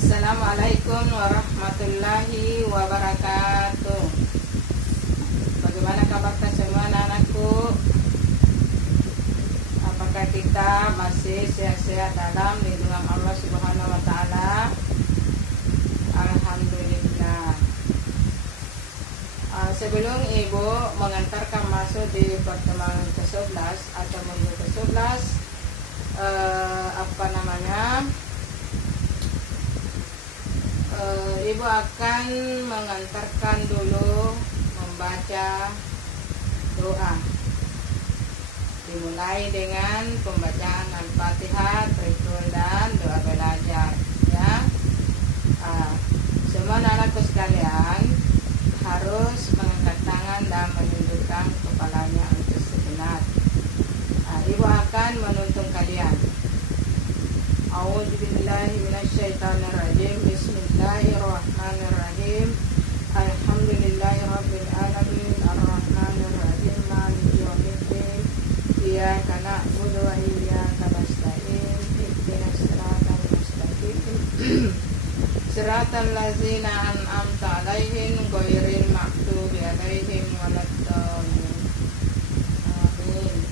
Assalamualaikum warahmatullahi wabarakatuh. Bagaimana kabar semua anak-anakku? Apakah kita masih sehat-sehat dalam lindungan Allah Subhanahu wa taala? Alhamdulillah. Sebelum Ibu mengantarkan masuk di pertemuan ke-11 atau minggu ke-11, Ibu akan mengantarkan dulu membaca doa. Dimulai dengan pembacaan Al-Fatihah, ritual dan doa belajar. Ya, semua anak-anakku sekalian harus mengangkat tangan dan menundukkan kepalanya untuk sejenak. Ibu akan menuntun kalian. A'udzubillahi minasyaitonirrajim. Bismillahirrahmanirrahim. Alhamdulillahirabbil alamin arrahmanirrahim maliki yaumiddin. Iyyaka na'budu wa iyyaka nasta'in. Ihdinas siratal mustaqim. Siratal ladzina an'amta 'alaihim ghairil maghdubi 'alaihim waladdallin. Amin.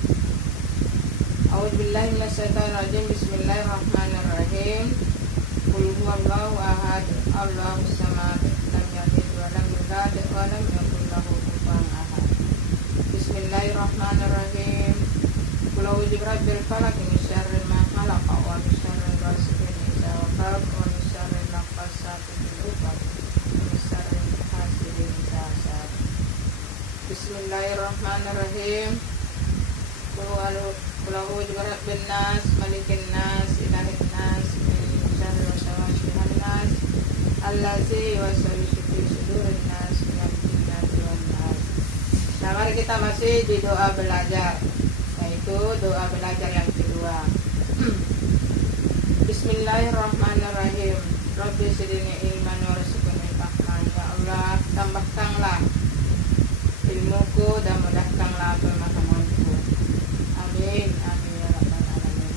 A'udzubillahi minasyaitonirrajim. Bismillahirrahmanirrahim. Qul huwallahu ahad, Allahus samad, lam yalid wa lam yulad wa lam yakul lahu kufuwan ahad. Bismillahirrahmanirrahim. Qul a'udzu birabbil falaq min syarri ma khalaq wa min syarri ghasiqin idza waqab wa min syarri naffasati fil 'uqad wa min syarri hasidin idza hasad. Bismillahirrahmanirrahim. Qul a'udzu birabbin nas, malikin nas, ilahin nas, min syarri waswasil nas, allazi yuwaswisu fi sudurin nas, minal jinnati wan nas. Nah, mari kita masih di doa belajar, yaitu doa belajar yang kedua. Bismillahirrahmanirrahim. Rabbi zidni ilman warzuqni fahman. Ya Allah, tambahkanlah ilmuku dan mudahkanlah pemahamanku. Amin, amin ya rabbal alamin.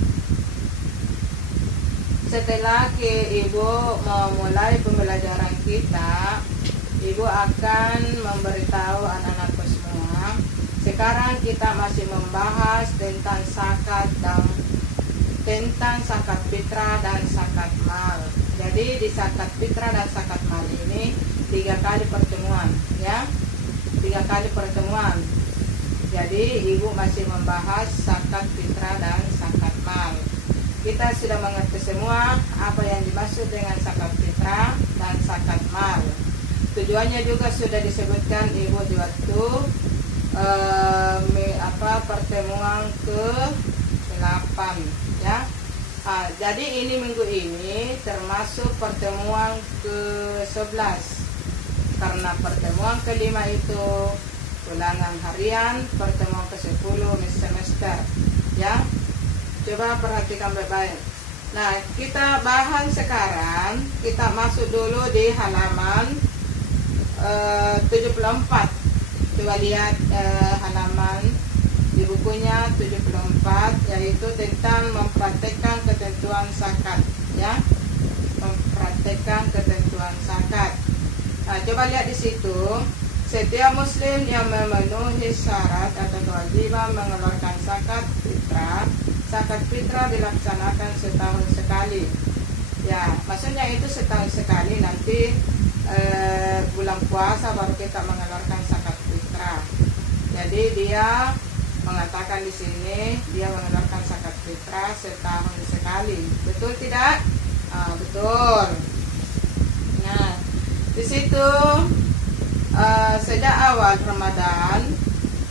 Setelah Ibu memulai pembelajaran kita, Ibu akan memberitahu anak-anakku semua. Sekarang kita masih membahas tentang zakat fitrah dan zakat mal. Jadi di zakat fitrah dan zakat mal ini 3 kali pertemuan, ya. 3 kali pertemuan. Jadi Ibu masih membahas zakat fitrah dan zakat mal. Kita sudah mengerti semua apa yang dimaksud dengan zakat fitrah dan zakat mal. Tujuannya juga sudah disebutkan Ibu di waktu pertemuan ke-8, ya. Jadi ini minggu ini termasuk pertemuan ke-11, karena pertemuan ke-5 itu ulangan harian, pertemuan ke-10 semester, ya. Coba perhatikan baik-baik. Nah, kita bahas sekarang, kita masuk dulu di halaman 74. Coba lihat halaman di bukunya 74, yaitu tentang mempraktekkan ketentuan zakat, ya. Mempraktekkan ketentuan zakat. Nah, coba lihat di situ. Setiap muslim yang memenuhi syarat atau kewajiban mengeluarkan zakat fitrah dilaksanakan setahun sekali. Ya, maksudnya itu setahun sekali, nanti bulan puasa baru kita mengeluarkan zakat fitrah. Jadi dia mengatakan di sini dia mengeluarkan zakat fitrah setahun sekali. Betul tidak? Betul. Nah, di situ sejak awal Ramadan,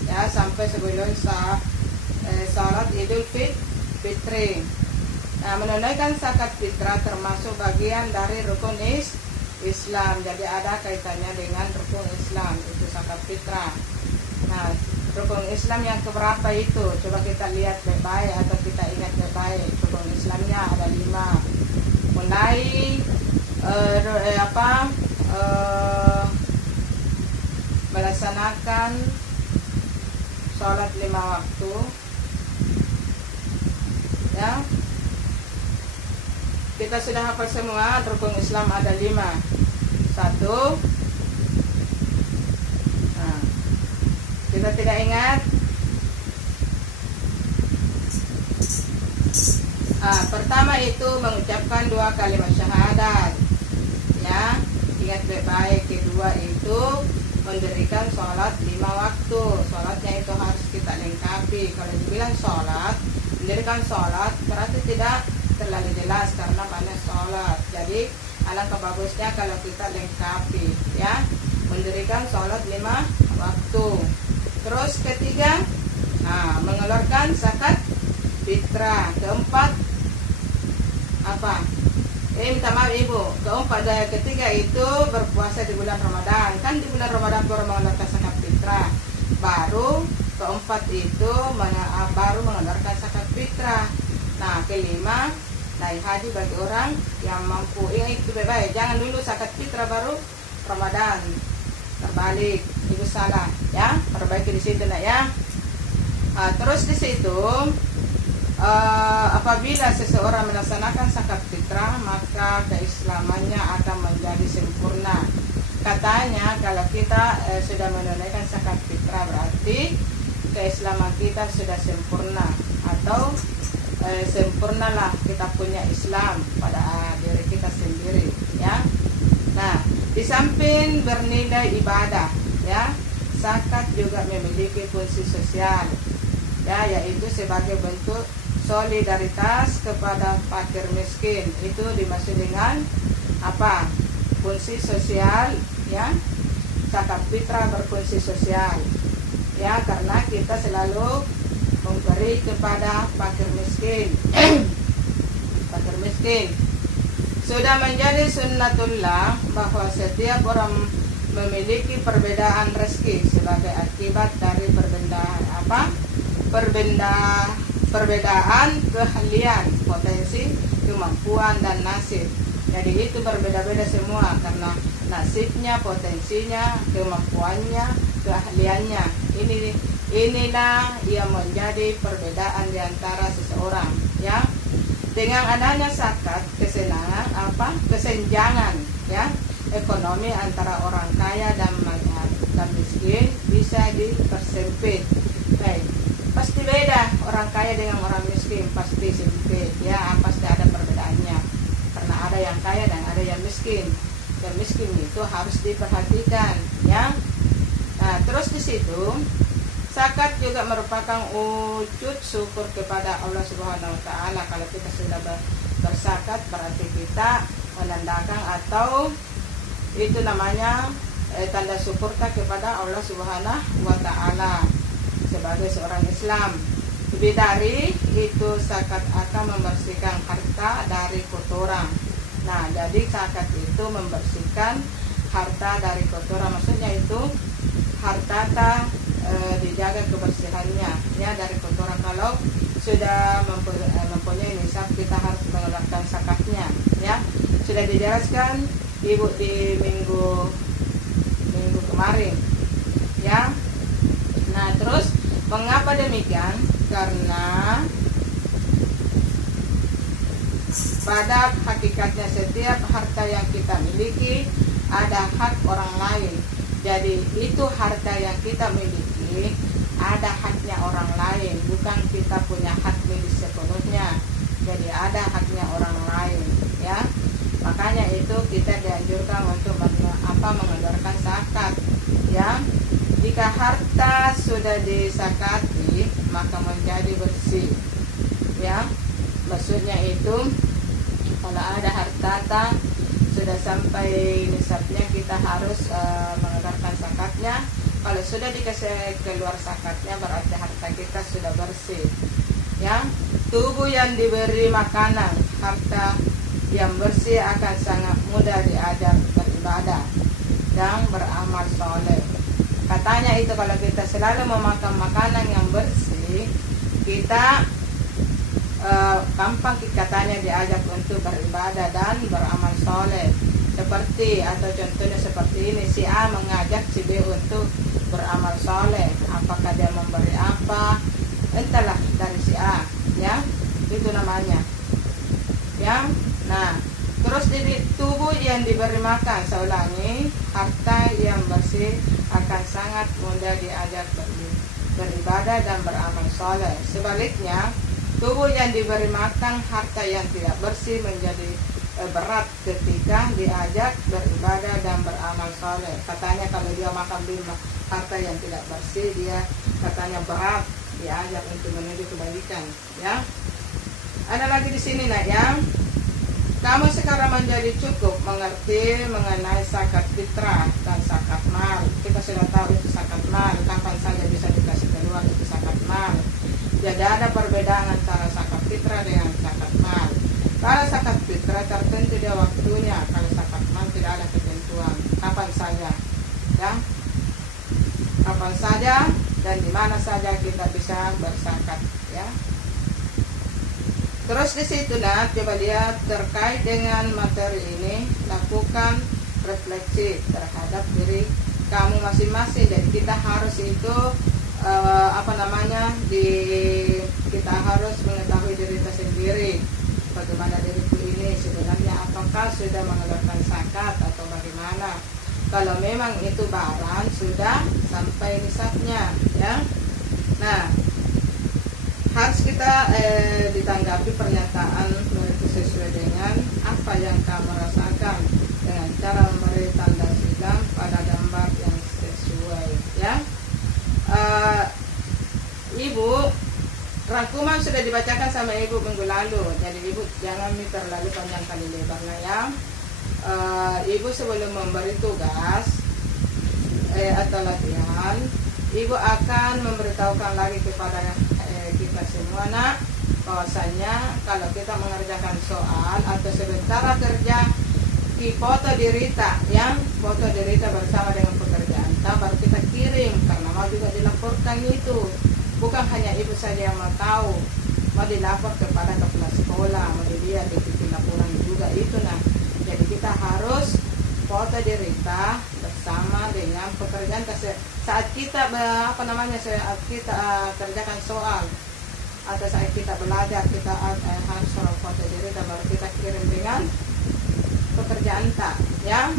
ya, sampai sebelum salat Idul Fitri. Nah, menunaikan zakat fitrah termasuk bagian dari rukun Islam. Jadi ada kaitannya dengan rukun Islam, itu zakat fitrah. Nah, rukun Islam yang keberapa itu? Coba kita lihat baik-baik atau kita ingat baik-baik. Rukun Islamnya ada 5. Mulai melaksanakan sholat 5 waktu, ya. kita sudah hafal semua rukun Islam ada 5. 1. Nah, kita tidak ingat. Pertama itu mengucapkan 2 kalimat syahadat, ya, ingat baik-baik. Kedua itu mendirikan sholat 5 waktu. Sholatnya itu harus kita lengkapi. Kalau dibilang sholat, mendirikan sholat berarti tidak terlalu jelas karena banyak sholat. Jadi alangkah bagusnya kalau kita lengkapi, ya, mendirikan sholat 5 waktu. Terus ketiga, mengeluarkan zakat fitrah. Keempat, apa? Minta maaf ibu. Keempat dan ketiga itu berpuasa di bulan Ramadan. Kan di bulan Ramadan baru mengeluarkan zakat fitrah. Baru keempat itu baru mengeluarkan zakat fitrah. Nah, kelima, naik haji bagi orang yang mampu. Itu baik-baik. Jangan dulu zakat fitrah baru Ramadan. Terbalik, ibu salah, ya. Perbaiki di situ nak, ya. Terus di situ apabila seseorang melaksanakan zakat fitrah, maka keislamannya akan menjadi sempurna. Katanya kalau kita sudah menunaikan zakat fitrah berarti keislaman kita sudah sempurna, atau sempurnalah kita punya Islam pada diri kita sendiri, ya. Nah, di samping bernilai ibadah, ya, zakat juga memiliki fungsi sosial, ya, yaitu sebagai bentuk solidaritas kepada fakir miskin. Itu dimaksud dengan apa? Fungsi sosial, ya. Zakat fitrah berfungsi sosial, ya, karena kita selalu memberi kepada fakir miskin. Fakir miskin sudah menjadi sunnatullah bahwa setiap orang memiliki perbedaan rezeki sebagai akibat dari perbedaan keahlian, potensi, kemampuan, dan nasib. Jadi itu berbeda-beda semua karena nasibnya, potensinya, kemampuannya, keahliannya. Inilah yang menjadi perbedaan di antara seseorang, ya. Dengan adanya zakat, kesenjangan, ya, ekonomi antara orang kaya dan miskin bisa dipersempit. Baik. Pasti beda orang kaya dengan orang miskin, pasti sempit, ya, pasti ada perbedaannya karena ada yang kaya dan ada yang miskin, dan miskin itu harus diperhatikan, ya. Nah, terus di situ zakat juga merupakan wujud syukur kepada Allah Subhanahu wa taala. Kalau kita sudah berzakat berarti kita menandakan atau itu namanya tanda syukurka kepada Allah Subhanahu wa taala sebagai seorang Islam. Lebih dari itu, zakat akan membersihkan harta dari kotoran. Nah, jadi zakat itu membersihkan harta dari kotoran. Maksudnya itu harta dijaga kebersihannya, ya, dari kotoran. Kalau sudah mempunyai nisab, kita harus mengeluarkan zakatnya, ya. Sudah dijelaskan ibu di minggu kemarin, ya. Nah, terus mengapa demikian? Karena pada hakikatnya setiap harta yang kita miliki ada hak orang lain. Jadi itu harta yang kita miliki ada haknya orang lain, bukan kita punya hak milik sepenuhnya. Jadi ada haknya orang lain, ya. Makanya itu kita dianjurkan untuk mengeluarkan zakat, ya. Jika harta sudah disakati maka menjadi bersih, ya. Maksudnya itu kalau ada harta sudah sampai nisabnya, kita harus mengeluarkan zakatnya. Kalau sudah dikasih keluar zakatnya berarti harta kita sudah bersih, ya. Tubuh yang diberi makanan, harta yang bersih akan sangat mudah diajar beribadah dan beramal soleh. Katanya itu kalau kita selalu memakan makanan yang bersih, kita gampang katanya diajak untuk beribadah dan beramal soleh. Seperti atau contohnya seperti ini, si A mengajak si B untuk beramal soleh. Apakah dia memberi apa? Entahlah dari si A, ya, itu namanya, ya. Nah, yang diberi makan, saya ulangi, harta yang bersih akan sangat mudah diajak beribadah dan beramal soleh. Sebaliknya, tubuh yang diberi makan harta yang tidak bersih menjadi berat ketika diajak beribadah dan beramal soleh. Katanya kalau dia makan harta yang tidak bersih, dia katanya berat diajak untuk menuju kebaikan. Ya, ada lagi di sini nak ya. Kamu sekarang menjadi cukup mengerti mengenai zakat fitrah dan zakat mal. Kita sudah tahu itu zakat mal, kapan saja bisa dikasih keluar itu zakat mal. Jadi ada perbedaan antara zakat fitrah dengan zakat mal. Kalau zakat fitrah tertentu dia waktunya, kalau zakat mal tidak ada ketentuan, kapan saja, ya, kapan saja dan di mana saja kita bisa berzakat, ya. Terus di situ nah, coba lihat terkait dengan materi ini, lakukan refleksi terhadap diri kamu masing-masing. Jadi kita harus itu kita harus mengetahui diri kita sendiri. Bagaimana diriku ini sebenarnya, apakah sudah mengeluarkan zakat atau bagaimana? Kalau memang itu barang sudah sampai nisabnya, ya. Nah, harus kita ditanggapi pernyataan mereka sesuai dengan apa yang kamu rasakan dengan cara memberi tanda silang pada gambar yang sesuai, ya. Ibu, rangkuman sudah dibacakan sama ibu minggu lalu, jadi ibu jangan terlalu panjang kali lebarnya, ya. Ibu sebelum memberi tugas atau latihan, ibu akan memberitahukan lagi kepada kita semua nak, bahwasanya kalau kita mengerjakan soal atau sebentar kerja di foto dirita, yang foto dirita bersama dengan pekerjaan, baru kita kirim karena mau juga dilaporkan itu. Bukan hanya ibu saja yang mau tahu, mau dilapor kepada kepala sekolah, mau dilihat di TV laporan juga itu nah. Jadi kita harus foto dirita bersama dengan pekerjaan saat kita saat kita kerjakan soal atau saat kita belajar, kita harus foto dirita baru kita kirim dengan pekerjaan tak, ya.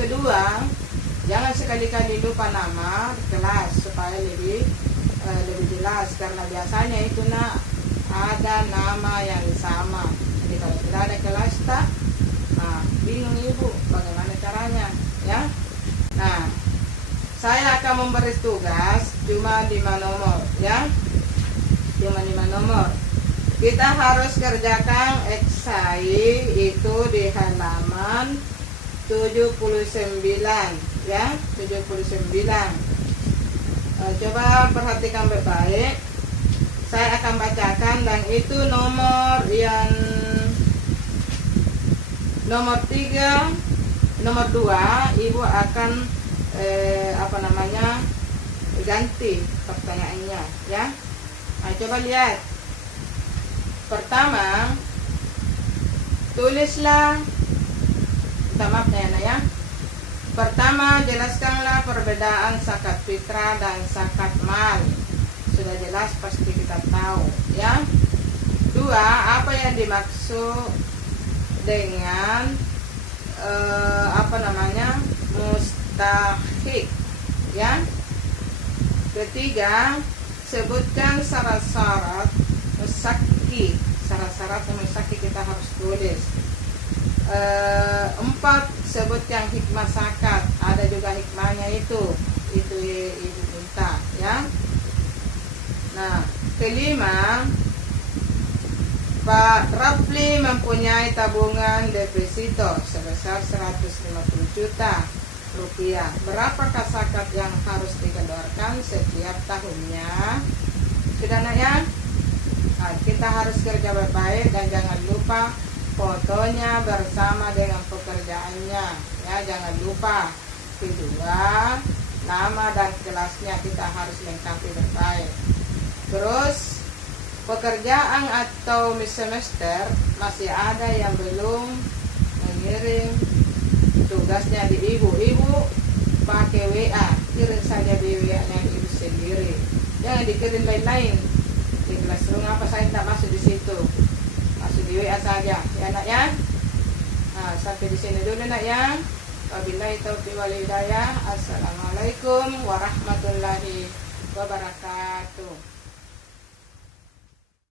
Kedua, jangan sekali-kali lupa nama kelas supaya lebih jelas, karena biasanya itu nak ada nama yang sama. Jadi kalau tidak ada kelas tak, bingung ibu bagaimana caranya, ya. Nah, saya akan memberi tugas cuma 5 nomor, ya, cuma 5 nomor. Kita harus kerjakan esai itu di halaman 79, ya, 79. Coba perhatikan baik-baik. Saya akan bacakan dan itu nomor yang nomor 3, nomor 2 ibu akan ganti pertanyaannya, ya. Nah, coba lihat. Pertama, tulislah, minta maaf ya. Pertama, jelaskanlah perbedaan zakat fitrah dan zakat mal. Sudah jelas pasti kita tahu, ya. 2, apa yang dimaksud dengan mustahik, ya. Ketiga, sebutkan syarat-syarat musaki. Syarat-syarat musaki kita harus tulis. 4, sebutkan hikmah zakat. Ada juga hikmahnya itu ibu minta, ya. Nah, kelima, Pak Rafli mempunyai tabungan deposito sebesar 150 juta rupiah. Berapakah zakat yang harus dikeluarkan setiap tahunnya? Sudah nak, ya? Nah, kita harus kerja baik-baik dan jangan lupa fotonya bersama dengan pekerjaannya, ya, jangan lupa. Kedua, nama dan kelasnya kita harus lengkapi baik-baik. Terus pekerjaan atau semester masih ada yang belum mengirim tugasnya di ibu pakai WA, kirim saja di WA-nya ibu sendiri, jangan dikirim lain-lain di Classroom. Apa saya tidak masuk di situ, masuk di WA saja, ya nak, ya. Nah, sampai di sini dulu nak ya. Wabillahi taufiq wal hidayah. Assalamualaikum warahmatullahi wabarakatuh.